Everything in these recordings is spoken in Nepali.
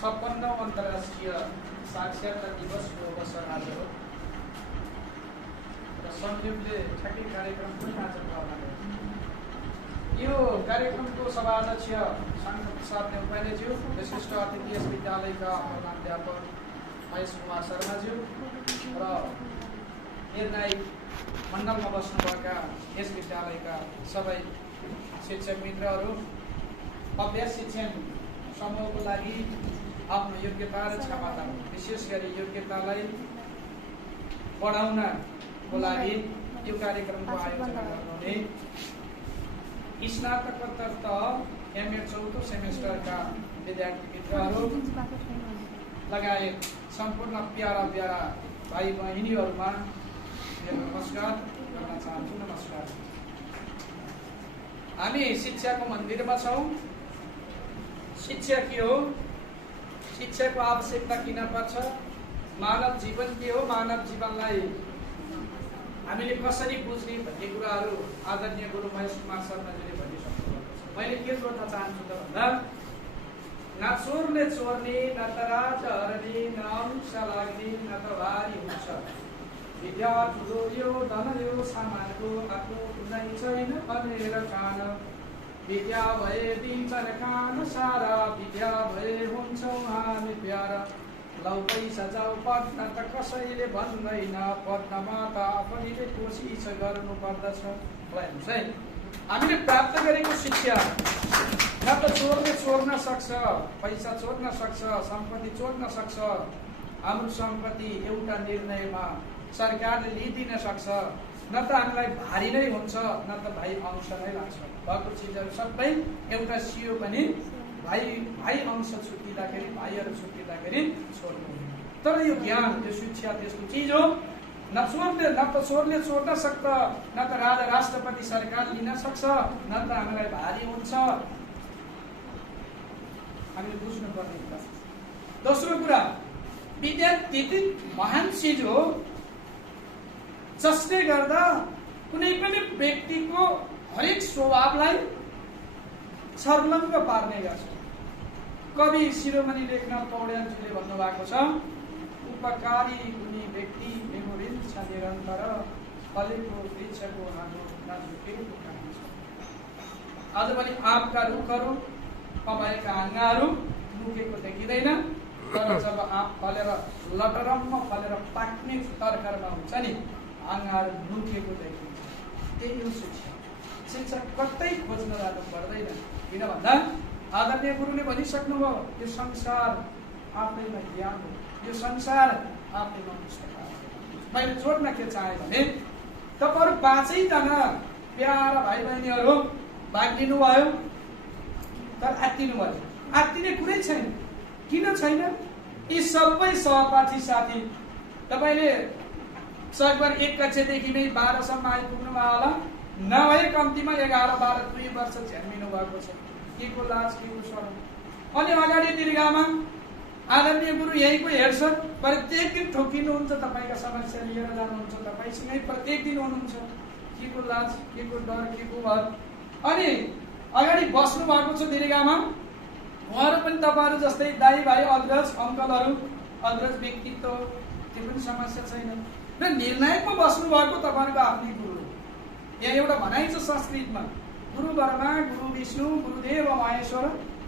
56औं अन्तर्राष्ट्रिय साक्षरता दिवसको अवसर आज हो र संयुक्तले ठ्याक्कै कार्यक्रम पनि आज पालन गर्यो। यो कार्यक्रमको सभाध्यक्ष शङ्कर नेपालीज्यू, विशिष्ट अतिथि यस विद्यालयका प्रधानाध्यापक महेश कुमार शर्माज्यू र निर्णायक मण्डलमा बस्नुभएका यस विद्यालयका सबै शिक्षक मित्रहरू, अभ्यास शिक्षण समूहको लागि आफ्नो योग्यता र क्षमता, विशेष गरी योग्यतालाई बढाउनको लागि यो कार्यक्रमको आयोजना गर्नुहुने स्नातकोत्तर तह एमए चौथो सेमेस्टरका विद्यार्थी मित्रहरू लगायत सम्पूर्ण प्यारा प्यारा भाइ बहिनीहरूमा मेरो नमस्कार गर्न चाहन्छु। नमस्कार। हामी शिक्षाको मन्दिरमा छौँ। शिक्षा के हो? शिक्षाको आवश्यकता किन पर्छ? मानव जीवन के हो? मानव जीवनलाई हामीले कसरी बुझ्ने भन्ने कुराहरू आदरणीय गुरु महेश कुमार शर्माजीले भनिसक्नु भएको छ। मैले के जोड्न चाहन्छु त भन्दा, न चोरले चोर्ने, न त राजा हरने, न अंश लाग्ने, न त भारी हुन्छ। विद्या ठुलो यो धन यो सामानको आफू कुनै छैन भनेर खान। विद्या भए दिन्छन् खान सारा, विद्या भए हुन्छौँ हामी प्यारा। लौ पैसा जाऊ पढ्न त कसैले भन्दैन, पढ्नमा त आफैले कोसिस गर्नु पर्दछ। हेर्नुहोस् है, हामीले प्राप्त गरेको शिक्षा न त चोरले चोर्न सक्छ, पैसा चोर्न सक्छ, सम्पत्ति चोर्न सक्छ। हाम्रो सम्पत्ति एउटा निर्णयमा सरकारले लिइदिन सक्छ। न त हामीलाई भारी नै हुन्छ, न त भाइ अंश नै लाग्छ। भएको चिजहरू सबै एउटा सियो पनि भाइ अंश छुट्टिँदाखेरि, भाइहरू छुट्टिँदाखेरि छोड्नु। तर यो ज्ञान, यो शिक्षा त्यस्तो चिज हो, न त चोरले चोर्न सक्छ, न त राजा राष्ट्रपति सरकार लिन सक्छ, न त हामीलाई भारी हुन्छ। हामीले बुझ्नुपर्ने कुरा। दोस्रो कुरा, विद्या त्यति महान चिज हो जसले गर्दा कुनै पनि व्यक्तिको हरेक स्वभावलाई छर्लङ्ग पार्ने गर्छ। कवि शिरोमणि लेखनाथ पौड्यालजीले भन्नुभएको छ, उपकारी कुनै व्यक्ति मेमोरिन्छ निरन्तर, फलेको वृक्षको हाम्रो नझुकेको काम छ। आज पनि आँपका रुखहरू, कमाएका हाँगाहरू लुकेको देखिँदैन, तर जब आँप फलेर लटरम्म फलेर पाक्ने तरकारमा हुन्छ नि, हाँगाहरू लुकेको देखिन्छ। त्यही हो शिक्षा। शिक्षा कतै खोज्न जानु पर्दैन। किन भन्दा आदरणीय गुरुले भनिसक्नुभयो, यो संसार आफैमा ज्ञान हो, यो संसार आफैमा पुस्तक हो। मैले जोड्न के चाहेँ भने, तपाईँहरू 5जना प्यारा भाइ बहिनीहरू भाग लिनुभयो, तर आत्तिनु भयो। आत्तिने कुरै छैन। किन छैन? यी सबै सहपाठी साथी तपाईँले सकभर 1 कक्षादेखि नै 12सम्म आइपुग्नु भयो होला, नभए कम्तीमा 11, 12, 2 वर्ष झ्यामिनु भएको छ। के को लाज, के को शरम। अनि अगाडि दीर्घामा आदरणीय गुरु यहीँको हेर्छ, प्रत्येक दिन ठोकिनुहुन्छ, तपाईँका समस्या लिएर जानुहुन्छ, तपाईँसँगै प्रत्येक दिन हुनुहुन्छ। के को लाज, के को डर, के को भर। अनि अगाडि बस्नु भएको छ दीर्घामा, उहाँहरू पनि तपाईँहरू जस्तै दाइ भाइ, अग्रज अङ्कलहरू, अग्रज व्यक्तित्व, त्यो पनि समस्या छैन। र निर्णायकमा बस्नु भएको तपाईँहरूको आफ्नै गुरु। यहाँ एउटा भनाइ छ संस्कृतमा, गुरु ब्रह्मा, गुरु विष्णु, गुरुदेव महेश्वर,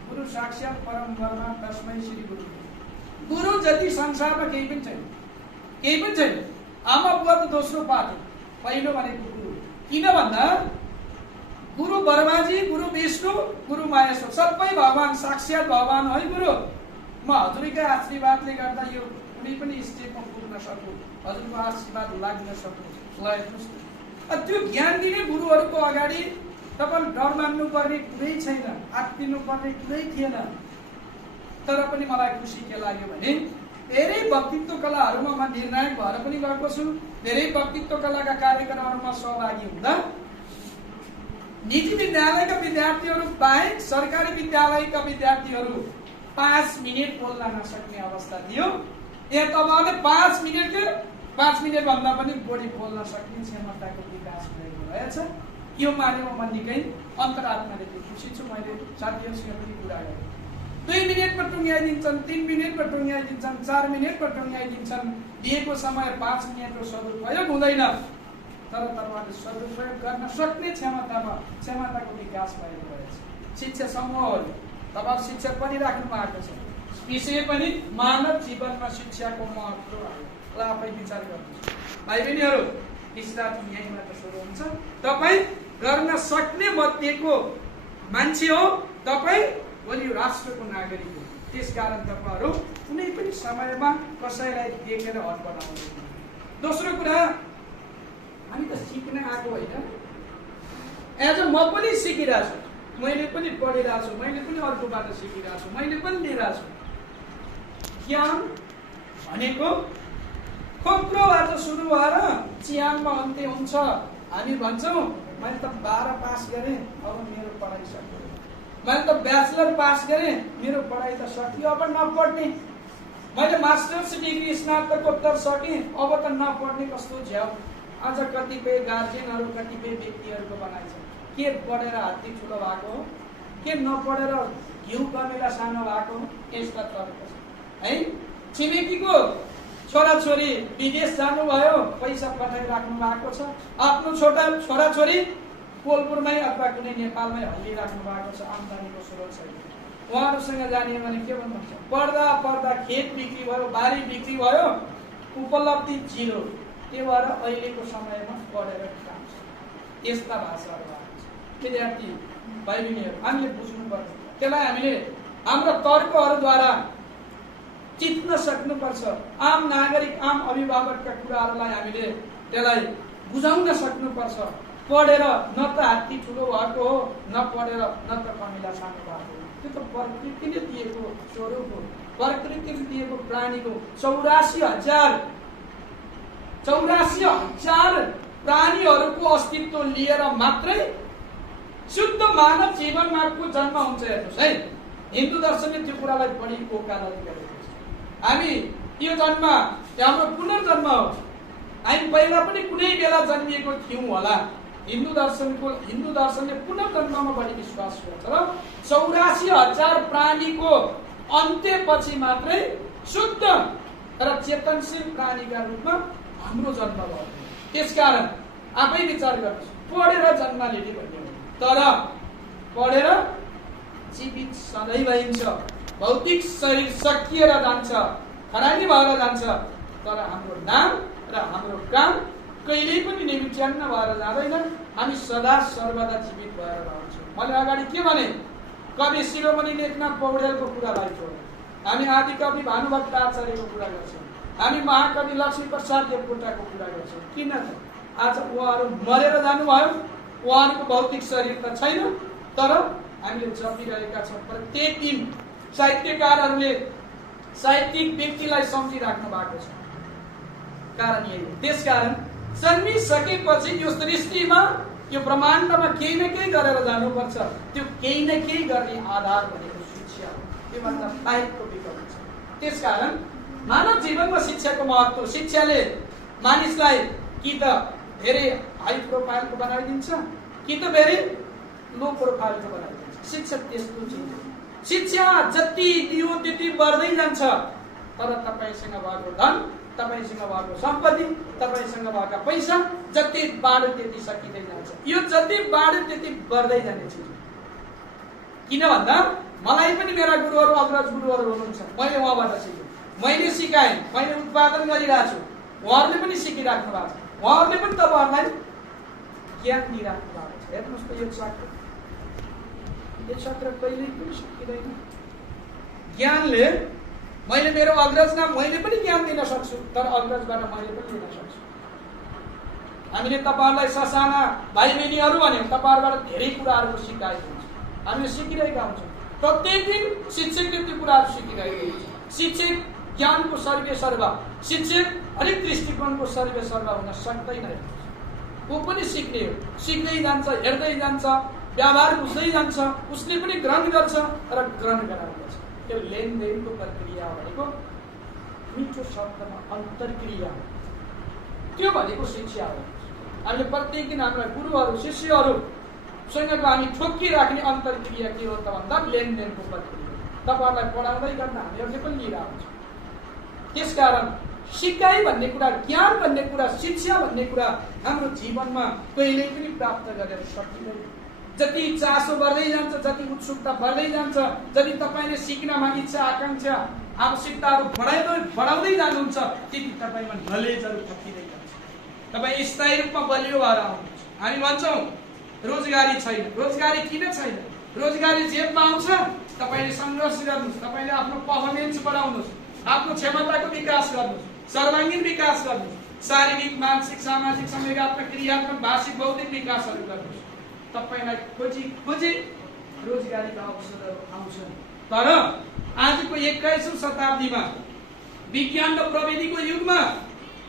गुरु साक्षात् परम ब्रह्म तस्मै श्री गुरु। गुरु जति संसारमा केही पनि छैन, केही पनि छैन। आमा बुवा त दोस्रो पाठ, पहिलो भनेको गुरु। किन भन्दा गुरु ब्रह्माजी, गुरु विष्णु, गुरु महेश्वर सबै भगवान, साक्षात् भगवान है गुरु। म हजुरकै आशीर्वादले गर्दा यो कुनै पनि स्टेपमा पुग्न सकु, हजुरको आशीर्वाद लाग्न सकु। त्यो ज्ञान दिने गुरुहरूको अगाडि तपाईँ डर मान्नु पर्ने कुरै छैन, आत्तिनु पर्ने कुरै थिएन। तर पनि मलाई खुसी के लाग्यो भने, धेरै वक्तित्व कलाहरूमा म निर्णायक भएर पनि गएको छु। धेरै वक्तित्व कलाका कार्यक्रमहरूमा सहभागी हुँदा निजी विद्यालयका विद्यार्थीहरू बाहेक सरकारी विद्यालयका विद्यार्थीहरू 5 मिनट बोल्न नसक्ने अवस्था थियो। यहाँ तपाईँहरूले 5 मिनट भन्दा पनि बढी बोल्न सक्ने क्षमताको विकास भएको रहेछ। यो मानेमा म निकै अन्तरात्माले खुसी छु। मैले साथीहरूसँग पनि कुरा गरेँ। 2 मिनेटमा टुङ्ग्याइदिन्छन्, 3 मिनेटमा टुङ्ग्याइदिन्छन्, 4 मिनेटमा टुङ्ग्याइदिन्छन्। दिएको समय 5 मिनेटको सदुपयोग हुँदैन, तर तपाईँले सदुपयोग गर्न सक्ने क्षमताको विकास भएको रहेछ। शिक्षा समूह हो, तपाईँ शिक्षा पढिराख्नु भएको छ, विषय पनि मानव जीवनमा शिक्षाको महत्त्व ल आफै विचार गर्नुहोस्। भाइ बहिनीहरू, स्टार्टिङ यहीँबाट सुरु हुन्छ। तपाईँ गर्न सक्ने मध्येको मान्छे हो, तपाईँ भोलि राष्ट्रको नागरिक हो। त्यसकारण तपाईँहरू कुनै पनि समयमा कसैलाई देखेर हडबडाउनु। दोस्रो कुरा, हामी त सिक्न आएको होइन, एज म पनि सिकिरहेको छु, मैले पनि पढिरहेको छु, मैले पनि अर्कोबाट सिकिरहेको छु, मैले पनि लिइरहेको छु। ज्ञान भनेको खोक्रोबाट सुरु भएर चियानमा अन्त्य हुन्छ। हामी भन्छौँ मैले त 12 पास गरेँ, अब मेरो पढाइ सक्यो, मैले त ब्याचलर पास गरेँ, मेरो पढाइ त सकियो, अब नपढ्ने, मैले मास्टर्स डिग्री स्नातकोत्तर सकेँ, अब त नपढ्ने, कस्तो झ्याउ। आज कतिपय गार्जियनहरू, कतिपय व्यक्तिहरूको भनाइ छ, के पढेर हात्ती ठुलो भएको हो, के नपढेर घिउ कमेला सानो भएको हो। यसका तर्क छ है। छिमेकीको छोराछोरी विदेश जानुभयो, पैसा पठाइराख्नु भएको छ, आफ्नो छोराछोरी कोलपुरमै अथवा कुनै नेपालमै हल्लिराख्नु भएको छ, आम्दानीको स्रोत छैन। उहाँहरूसँग जाने भने के भन्नुहुन्छ, पढ्दा पढ्दा खेत बिक्री भयो, बारी बिक्री भयो, उपलब्धि 0। त्यो भएर अहिलेको समयमा पढेर काम छ। यस्ता भाषाहरू आएको छ। विद्यार्थी भाइ बहिनीहरू, हामीले बुझ्नुपर्छ। त्यसलाई हामीले हाम्रो तर्कहरूद्वारा चित्न सक्नुपर्छ। आम नागरिक, आम अभिभावकका कुराहरूलाई हामीले त्यसलाई बुझाउन सक्नुपर्छ। पढेर न त हात्ती ठुलो भएको हो, न पढेर न त कमिला सानो भएको हो। त्यो त प्रकृतिले दिएको स्वरूप हो, प्रकृतिले दिएको प्राणीको 84,000 प्राणीहरूको अस्तित्व लिएर मात्रै शुद्ध मानव जीवनमा को जन्म हुन्छ। हेर्नुहोस् है, हिन्दू दर्शनले त्यो कुरालाई बढी वकालत गरेको छ। हामी यो जन्म हाम्रो पुनर्जन्म हो। हामी पहिला पनि कुनै बेला जन्मिएको थियौँ होला। हिन्दू दर्शनले पुनर्जन्ममा बढी विश्वास गर्छ र 84,000 प्राणीको अन्त्यपछि मात्रै शुद्ध र चेतनशील प्राणीका रूपमा हाम्रो जन्म भयो। त्यसकारण आफै विचार गर्नुहोस्, पढेर जन्म लिने भन्ने हो, तर पढेर जीवित सधैँ भइन्छ। भौतिक शरीर सकिएर जान्छ, खरानी भएर जान्छ, तर हाम्रो नाम र हाम्रो काम कहिल्यै पनि निविच्यान्न भएर जाँदैन। हामी सदा सर्वदा जीवित भएर रहन्छौँ। मैले अगाडि के भने, कवि शिरोमणि लेखनाथ पौड्यालको कुरालाई छोडेर हामी आदि कवि भानुभक्त आचार्यको कुरा गर्छौँ, हामी महाकवि लक्ष्मीप्रसाद देवकोटाको कुरा गर्छौँ। किन त आज उहाँहरू मरेर जानुभयो, उहाँहरूको भौतिक शरीर त छैन, तर हामीले जपिरहेका छौँ। प्रत्येक दिन साहित्यकारहरूले साहित्यिक व्यक्तिलाई सम्झिराख्नु भएको छ। कारण यही हो। त्यसकारण जन्मिसकेपछि यो सृष्टिमा, यो ब्रह्माण्डमा केही न केही गरेर जानुपर्छ। त्यो केही न केही गर्ने आधार भनेको शिक्षा हो, त्योभन्दा बाहेकको विकल्प छ। त्यसकारण मानव जीवनमा शिक्षाको महत्त्व, शिक्षाले मानिसलाई कि त धेरै हाई प्रोफाइलको बनाइदिन्छ, कि त धेरै लो प्रोफाइलको बनाइदिन्छ। शिक्षा त्यस्तो चिज हो। शिक्षा जति दियो त्यति बढ्दै जान्छ, तर तपाईसँग भएको धन, तपाईसँग भएको सम्पत्ति, तपाईसँग भएका पैसा जति बाढ्यो त्यति सकिँदै जान्छ। यो जति बाढ्यो त्यति बढ्दै जाने चिज हो। किन भन्दा मलाई पनि मेरा गुरुहरू, अग्रज गुरुहरू हुनुहुन्छ, मैले उहाँबाट सिकेँ, मैले सिकाएँ, मैले उत्पादन गरिरहेको छु, उहाँहरूले पनि सिकिराख्नु भएको छ, उहाँहरूले पनि तपाईँहरूलाई ज्ञान दिइराख्नु भएको छ। हेर्नुहोस् त, यो चक्र कहिल्यै पनि सकिँदैन। ज्ञानले, मैले मेरो अग्रजमा मैले पनि ज्ञान दिन सक्छु, तर अग्रजबाट मैले पनि लिन सक्छु। हामीले तपाईँहरूलाई ससाना भाइ बहिनीहरू भन्यौँ, तपाईँहरूबाट धेरै कुराहरू सिकाएको हुन्छ, हामीले सिकिरहेका हुन्छौँ। प्रत्येक दिन शिक्षकले त्यो कुराहरू सिकिरहेको हुन्छ। शिक्षक ज्ञानको सर्वेसर्वा, शिक्षक हरेक दृष्टिकोणको सर्वेसर्वा हुन सक्दैन। ऊ पनि सिक्ने हो, सिक्दै जान्छ, हेर्दै जान्छ, व्यवहार बुझ्दै जान्छ, उसले पनि ग्रहण गर्छ र ग्रहण गराउँदछ। त्यो लेनदेनको प्रक्रिया भनेको मिठो शब्दमा अन्तर्क्रिया, त्यो भनेको शिक्षा हो। हामीले प्रत्येक दिन हाम्रा गुरुहरू, शिष्यहरूसँगको हामी ठोकिराख्ने अन्तर्क्रिया के हो त भन्दा लेनदेनको प्रक्रिया। तपाईहरुलाई पढाउँदै गर्न हामीहरूले पनि लिइरहेको छौँ। त्यसकारण सिकाइ भन्ने कुरा, ज्ञान भन्ने कुरा, शिक्षा भन्ने कुरा हाम्रो जीवनमा कहिल्यै पनि प्राप्त गरेर सकिँदैन। जति चासो बढ्दै जान्छ, जति उत्सुकता बढ्दै जान्छ, जति तपाईले सिक्नमा इच्छा आकांक्षा आवश्यकताहरू बढाउँदै जानुहुन्छ, त्यति तपाईमा नलेजहरू थपिँदै जान्छ। तपाईँ स्थायी रूपमा बलियो भएर आउनुहुन्छ। हामी भन्छौँ रोजगारी छैन। रोजगारी किन छैन? रोजगारी जेबमा आउँछ, तपाईले सङ्घर्ष गर्नुहोस्, तपाईले आफ्नो पर्फर्मेन्स बढाउनुहोस्, आफ्नो क्षमताको विकास गर्नुहोस्, सर्वाङ्गीण विकास गर्नुहोस्, शारीरिक, मानसिक, सामाजिक, संवेगात्मक, क्रियात्मक, भाषिक, बौद्धिक विकासहरू गर्नुहोस्। तपाईलाई खोजी खोजी रोजगारीका अवसरहरू आउँछन्। तर आजको 21औं शताब्दीमा विज्ञान र प्रविधिको युगमा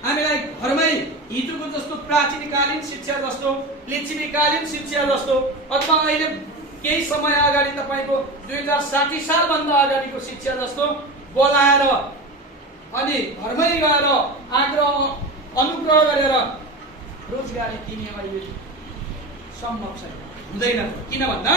हामीलाई घरमै हिजोको जस्तो प्राचीनकालीन शिक्षा जस्तो, लिच्छवीकालीन शिक्षा जस्तो, अथवा अहिले केही समय अगाडि तपाईको 2060 सालभन्दा अगाडिको शिक्षा जस्तो बोलाएर अनि घरमै गएर आग्रह अनुग्रह गरेर रोजगारी दिने अहिले सम्भव छैन, हुँदैन। किन भन्दा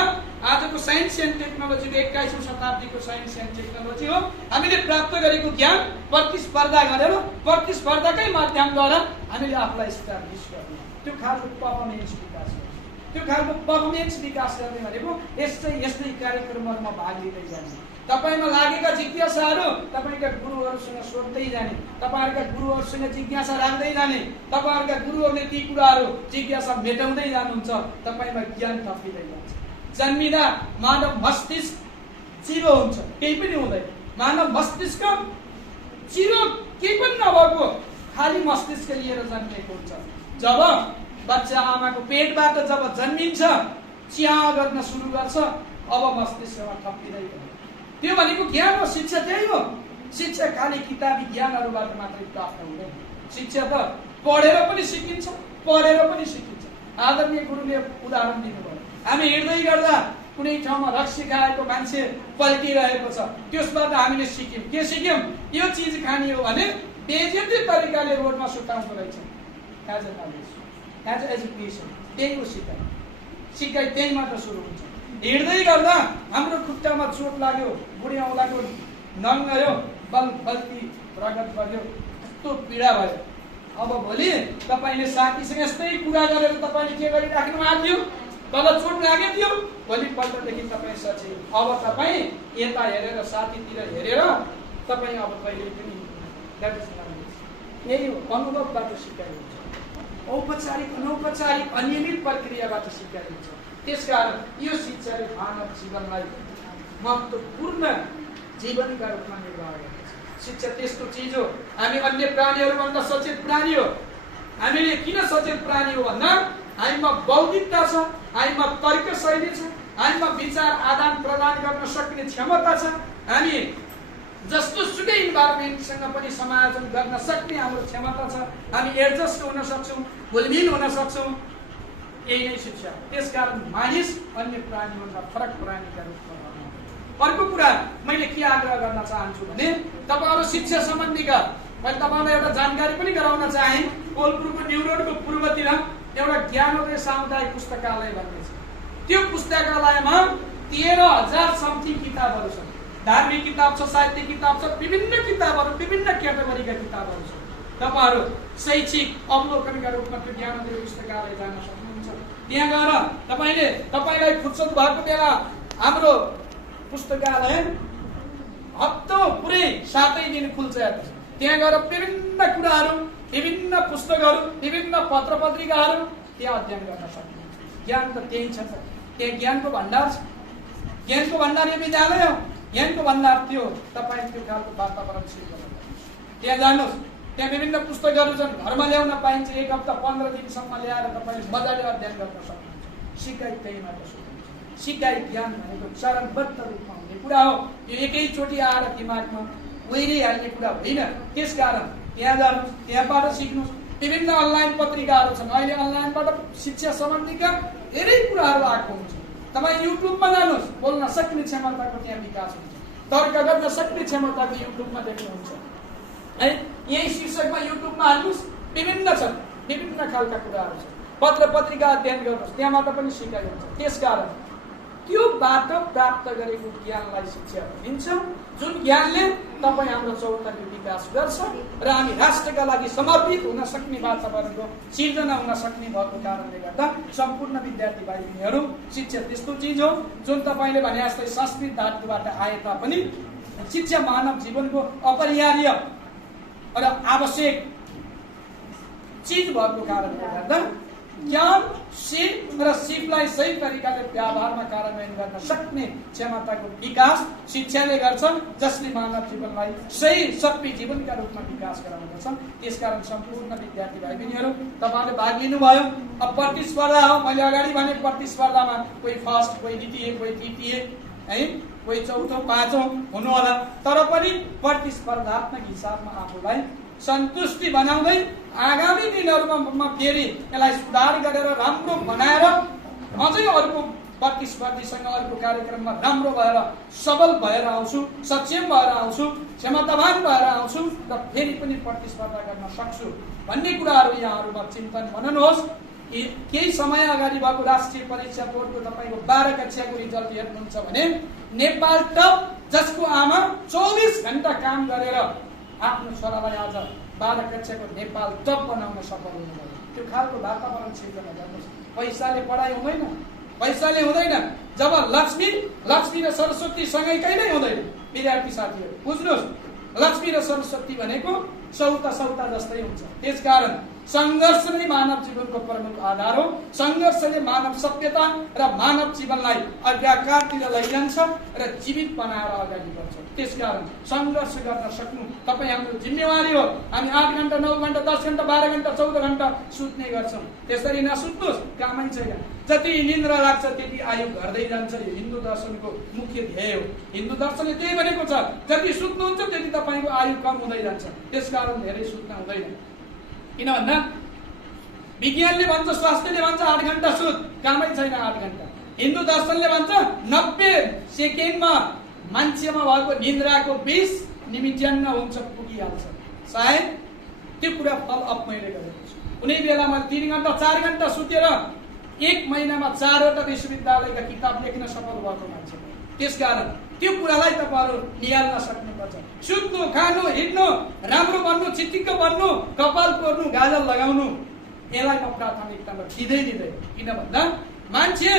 आजको साइन्स एन्ड टेक्नोलोजीको 21औं शताब्दीको साइन्स एन्ड टेक्नोलोजी हो। हामीले प्राप्त गरेको ज्ञान प्रतिस्पर्धा गरेर, प्रतिस्पर्धाकै माध्यमद्वारा हामीले आफूलाई इस्टाब्लिस गर्ने, त्यो खालको पर्फर्मेन्स विकास गर्ने। त्यो खालको पर्फर्मेन्स विकास गर्ने भनेको यस्तै कार्यक्रमहरूमा भाग लिँदै जाने, तपाईमा लागेका जिज्ञासाहरू तपाईका गुरुहरूसँग सोध्दै जाने, तपाईहरुका गुरुहरूसँग जिज्ञासा राख्दै जाने, तपाईहरुका गुरुहरूले ती कुराहरू जिज्ञासा मेटाउँदै जानुहुन्छ, तपाईमा ज्ञान थपिँदै जान्छ। जन्मिँदा मानव मस्तिष्क चिरो हुन्छ, केही पनि हुँदैन। मानव मस्तिष्क चिरो केही पनि नभएको खाली मस्तिष्क लिएर जन्मेको हुन्छ। जब बच्चा आमाको पेटबाट जब जन्मिन्छ, चिया गर्न सुरु गर्छ, अब मस्तिष्कमा थपिँदै जान्छ। त्यो भनेको ज्ञान हो, शिक्षा त्यही हो। शिक्षा खाली किताबी ज्ञानहरूबाट मात्रै प्राप्त हुँदैन। शिक्षा त पढेर पनि सिकिन्छ, पढेर पनि सिकिन्छ। आदरणीय गुरुले उदाहरण दिनुभयो, हामी हिँड्दै गर्दा कुनै ठाउँमा रक्सी खाएको मान्छे पल्टिरहेको छ, त्यसबाट हामीले सिक्यौँ। के सिक्यौँ? यो चिज खाने हो भने बेजेती तरिकाले रोडमा सुताउँदो रहेछ। As a knowledge, as a education, त्यही हो सिकाइ। सिकाइ त्यहीबाट सुरु हुन्छ। हिँड्दै गर्दा हाम्रो खुट्टामा चोट लाग्यो, बुढी औँलाको नङ गयो, बल्ती रगत बग्यो, कस्तो पीडा भयो। अब भोलि तपाईले साथीसँग यस्तै कुरा गरेर तपाईले के गरिराख्नु भएको थियो? तल चोट लागेको थियो, भोलिपल्टदेखि तपाईँ सचेत। अब तपाईँ यता हेरेर, साथीतिर हेरेर तपाईँ अब कहिले पनि यही हो, अनुभवबाट सिकाइ हुन्छ। औपचारिक, अनौपचारिक, अनियमित प्रक्रियाबाट सिकाइ हुन्छ। त्यसकारण यो शिक्षाले मानव जीवनलाई महत्त्वपूर्ण जीवनका रूपमा निर्वाह गर्दछ। शिक्षा त्यस्तो चिज हो, हामी अन्य प्राणीहरूभन्दा सचेत प्राणी हो। हामीले किन सचेत प्राणी हो भन्दा हामीमा बौद्धिकता छ, हामीमा तर्क शैली छ, हामीमा विचार आदान प्रदान गर्न सक्ने क्षमता छ, हामी जस्तो सुकै इन्भाइरोमेन्टसँग पनि समायोजन गर्न सक्ने हाम्रो क्षमता छ, हामी एडजस्ट हुन सक्छौँ, घुलमिल हुन सक्छौँ। यही नै शिक्षा। त्यसकारण मानिस अन्य प्राणीभन्दा फरक प्राणीका रूपमा रहन्छ। अर्को कुरा मैले के आग्रह गर्न चाहन्छु भने तपाईहरु शिक्षा सम्बन्धीका मैले तपाईलाई एउटा जानकारी पनि गराउन चाहे। कोलपुरको न्यू रोडको पूर्वतिर एउटा ज्ञानोदय सामुदायिक पुस्तकालय भन्ने छ। त्यो पुस्तकालयमा 13,000 समथिङ किताबहरू छन्। धार्मिक किताब छ, साहित्य किताब छ, विभिन्न किताबहरू, विभिन्न क्याटेगोरीका किताबहरू छन्। तपाईहरु शैक्षिक अवलोकनका रूपमा त्यो ज्ञानोदय पुस्तकालय जान सक्नुहुन्छ। त्यहाँ गएर तपाईलाई फुर्सद भएको बेला हाम्रो पुस्तकालय हप्ता पुरै 7 दिन खुल्छ। त्यहाँ गएर विभिन्न कुराहरू, विभिन्न पुस्तकहरू, विभिन्न पत्र पत्रिकाहरू त्यहाँ अध्ययन गर्न सक्नुहुन्छ। ज्ञान त त्यही छ। त्यहाँ ज्ञानको भण्डार छ। ज्ञानको भण्डार यो विद्यालय हो। ज्ञानको भण्डार त्यो तपाईँ त्यो खालको वातावरण सिर्जना गर्नुहोस्। त्यहाँ जानुहोस्, त्यहाँ विभिन्न पुस्तकहरू छन्, घरमा ल्याउन पाइन्छ। 1 हप्ता 15 दिनसम्म ल्याएर तपाईँले मजाले अध्ययन गर्न सक्नुहुन्छ। सिकाइ त्यहीबाट सुरु हुन्छ। सिकाइ ज्ञान भनेको चरणबद्ध रूपमा हुने कुरा हो। यो एकैचोटि आएर दिमागमा उहिरिहाल्ने कुरा होइन। त्यसकारण त्यहाँ जानुहोस्, त्यहाँबाट सिक्नुहोस्। विभिन्न अनलाइन पत्रिकाहरू छन्। अहिले अनलाइनबाट शिक्षा सम्बन्धीका धेरै कुराहरू आएको हुन्छ। तपाईँ युट्युबमा जानुहोस्, बोल्न सक्ने क्षमताको त्यहाँ विकास हुन्छ। तर्क गर्न सक्ने क्षमताको युट्युबमा देख्नुहुन्छ है। यही शीर्षकमा युट्युबमा हाल्नुहोस्, विभिन्न छन्, विभिन्न खालका कुराहरू छन्। पत्र पत्रिका अध्ययन गर्नुहोस्, त्यहाँबाट पनि सिकाइ हुन्छ। त्यसकारण त्योबाट प्राप्त गरेको ज्ञानलाई शिक्षा भनिन्छ, जुन ज्ञानले तपाईँ हाम्रो चौतन्य विकास गर्छ र हामी राष्ट्रका लागि समर्पित हुन सक्ने वातावरणको सिर्जना हुन सक्ने भएको कारणले गर्दा सम्पूर्ण विद्यार्थी भाइ बहिनीहरू, शिक्षा त्यस्तो चिज हो जुन तपाईँले भने जस्तै संस्कृत धातुबाट आए तापनि शिक्षा मानव जीवनको अपरिहार्य र आवश्यक चिज भएको कारणले गर्दा ज्ञान सिप र सिपलाई सही तरिकाले व्यवहारमा कार्यान्वयन गर्न सक्ने क्षमताको विकास शिक्षाले गर्छ, जसले मानव जीवनलाई सही सबै जीवनका रूपमा विकास गराउँदछ। त्यसकारण सम्पूर्ण विद्यार्थी भाइ बहिनीहरू, तपाईँले भाग लिनुभयो। अब प्रतिस्पर्धा हो, मैले अगाडि भने प्रतिस्पर्धामा कोही फर्स्ट, कोही द्वितीय, कोही तृतीय, है, कोही चौथो, पाँचौं हुनु होला, तर पनि प्रतिस्पर्धात्मक हिसाबमा आफूलाई सन्तुष्टि बनाउँदै आगामी दिनहरूमा फेरि यसलाई सुधार गरेर राम्रो बनाएर अझै अर्को प्रतिस्पर्धीसँग अर्को कार्यक्रममा राम्रो भएर सबल भएर आउँछु, सक्षम भएर आउँछु, क्षमतावान भएर आउँछु र फेरि पनि प्रतिस्पर्धा गर्न सक्छु भन्ने कुराहरू यहाँहरूमा चिन्तन मननुहोस्। केही समय अगाडि भएको राष्ट्रिय परीक्षा बोर्डको तपाईँको 12 कक्षाको रिजल्ट हेर्नुहुन्छ भने नेपाल टप, जसको आमा 24 घण्टा काम गरेर आफ्नो छोरालाई आज 12 कक्षाको नेपाल टप बनाउन सफल हुनुभयो। त्यो खालको वातावरण सिर्जना गर्नुहोस्। पैसाले पढाइ हुँदैन, पैसाले हुँदैन। जब लक्ष्मी र सरस्वती सँगै कहिल्यै हुँदैन विद्यार्थी साथीहरू, बुझ्नुहोस्। लक्ष्मी र सरस्वती भनेको सौता जस्तै हुन्छ। त्यसकारण सङ्घर्ष नै मानव जीवनको प्रमुख आधार हो। सङ्घर्षले मानव सभ्यता र मानव जीवनलाई अग्रकारतिर लैजान्छ र जीवित बनाएर अगाडि बढ्छ। त्यसकारण सङ्घर्ष गर्न सक्नु तपाईँ हाम्रो जिम्मेवारी हो। हामी 8 घण्टा, 9 घण्टा, 10 घण्टा, 12 घण्टा, 14 घण्टा सुत्ने गर्छौँ। त्यसरी नसुत्नुहोस्, कामै छैन। जति निन्द्रा लाग्छ त्यति आयु घट्दै जान्छ। यो हिन्दू दर्शनको मुख्य ध्येय हो। हिन्दू दर्शनले त्यही भनेको छ, जति सुत्नुहुन्छ त्यति तपाईँको आयु कम हुँदै जान्छ। त्यसकारण धेरै सुत्न हुँदैन। किन भन्दा विज्ञानले भन्छ, स्वास्थ्यले भन्छ 8 घण्टा सुत, कामै छैन 8 घण्टा। हिन्दू दर्शनले भन्छ 90 सेकेन्डमा मान्छेमा भएको निन्द्राको 20 निमित्यान्न हुन्छ, पुगिहाल्छ। सायद त्यो कुरा फल अप मैले गरेको छु। कुनै बेलामा 3 घण्टा 4 घण्टा सुतेर 1 महिनामा 4वटा विश्वविद्यालयका किताब लेख्न सफल भएको मान्छे। त्यसकारण त्यो कुरालाई तपाईँहरू निहाल्न सक्नुपर्छ। सुत्नु, खानु, हिँड्नु, राम्रो बन्नु, चिटिक्क बन्नु, कपाल कोर्नु, गाजल लगाउनु, यसलाई म प्राथमिकतामा दिँदै। किन भन्दा मान्छे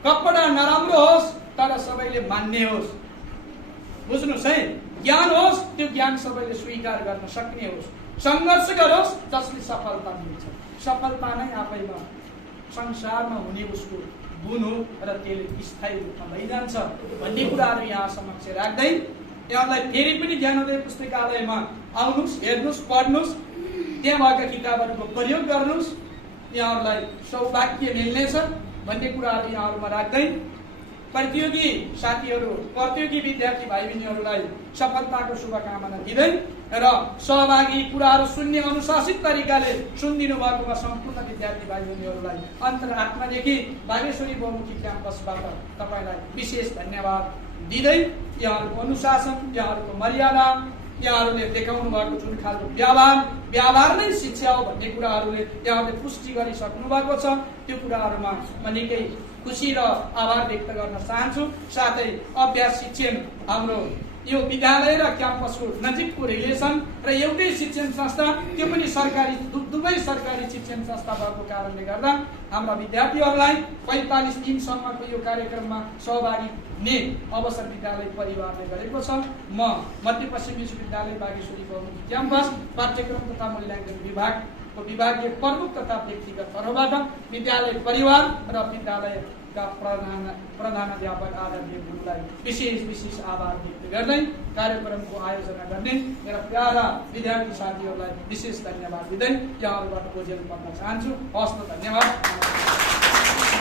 कपडा नराम्रो होस् तर सबैले मान्ने होस्, बुझ्नुहोस् है। ज्ञान होस्, त्यो ज्ञान सबैले स्वीकार गर्न सक्ने होस्। सङ्घर्ष गरोस्, जसले सफलता मिल्छ। सफलता नै आफैमा संसारमा हुने उसको गुण हो र त्यसले स्थायी रूपमा भइजान्छ भन्ने कुराहरू यहाँ समक्ष राख्दै यहाँलाई फेरि पनि ज्ञानोदय पुस्तकालयमा आउनुहोस्, हेर्नुहोस्, पढ्नुहोस्, त्यहाँ भएका किताबहरूको प्रयोग गर्नुहोस्, यहाँहरूलाई सौभाग्य मिल्नेछ भन्ने कुराहरू यहाँहरूमा राख्दै प्रतियोगी साथीहरू, प्रतियोगी विद्यार्थी भाइ बहिनीहरूलाई सफलताको शुभकामना दिँदै र सहभागी कुराहरू सुन्ने अनुशासित तरिकाले सुनिदिनु भएकोमा सम्पूर्ण विद्यार्थी भाइ बहिनीहरूलाई अन्तरात्मादेखि बागेश्वरी बहुमुखी क्याम्पसबाट तपाईँलाई विशेष धन्यवाद दिँदै यहाँहरूको अनुशासन, यहाँहरूको मर्यादा, यहाँहरूले देखाउनु भएको जुन खालको व्यवहार नै शिक्षा हो भन्ने कुराहरूले यहाँहरूले पुष्टि गरिसक्नु भएको छ। त्यो कुराहरूमा म निकै खुसी र आभार व्यक्त गर्न चाहन्छु। साथै अभ्यास शिक्षण हाम्रो यो विद्यालय र क्याम्पसको नजिकको रिलेसन र एउटै शिक्षण संस्था, त्यो पनि सरकारी, दुवै सरकारी शिक्षण संस्था भएको कारणले गर्दा हाम्रा विद्यार्थीहरूलाई 45 दिनसम्मको यो कार्यक्रममा सहभागी हुने अवसर विद्यालय परिवारले गरेको छ। म मध्यपश्चिम विश्वविद्यालय बागेश्वरी बहुमुखी क्याम्पस पाठ्यक्रम तथा मूल्याङ्कन विभागको विभागीय प्रमुख तथा व्यक्तिगत तर्फबाट विद्यालय परिवार र विद्यालयका प्रधानाध्यापक आदरणीय गुरुलाई विशेष आभार व्यक्त गर्दै कार्यक्रमको आयोजना गर्ने मेरा प्यारा विद्यार्थी साथीहरूलाई विशेष धन्यवाद दिँदै यहाँहरूबाट बोझेल पर्न चाहन्छु। हस्त, धन्यवाद।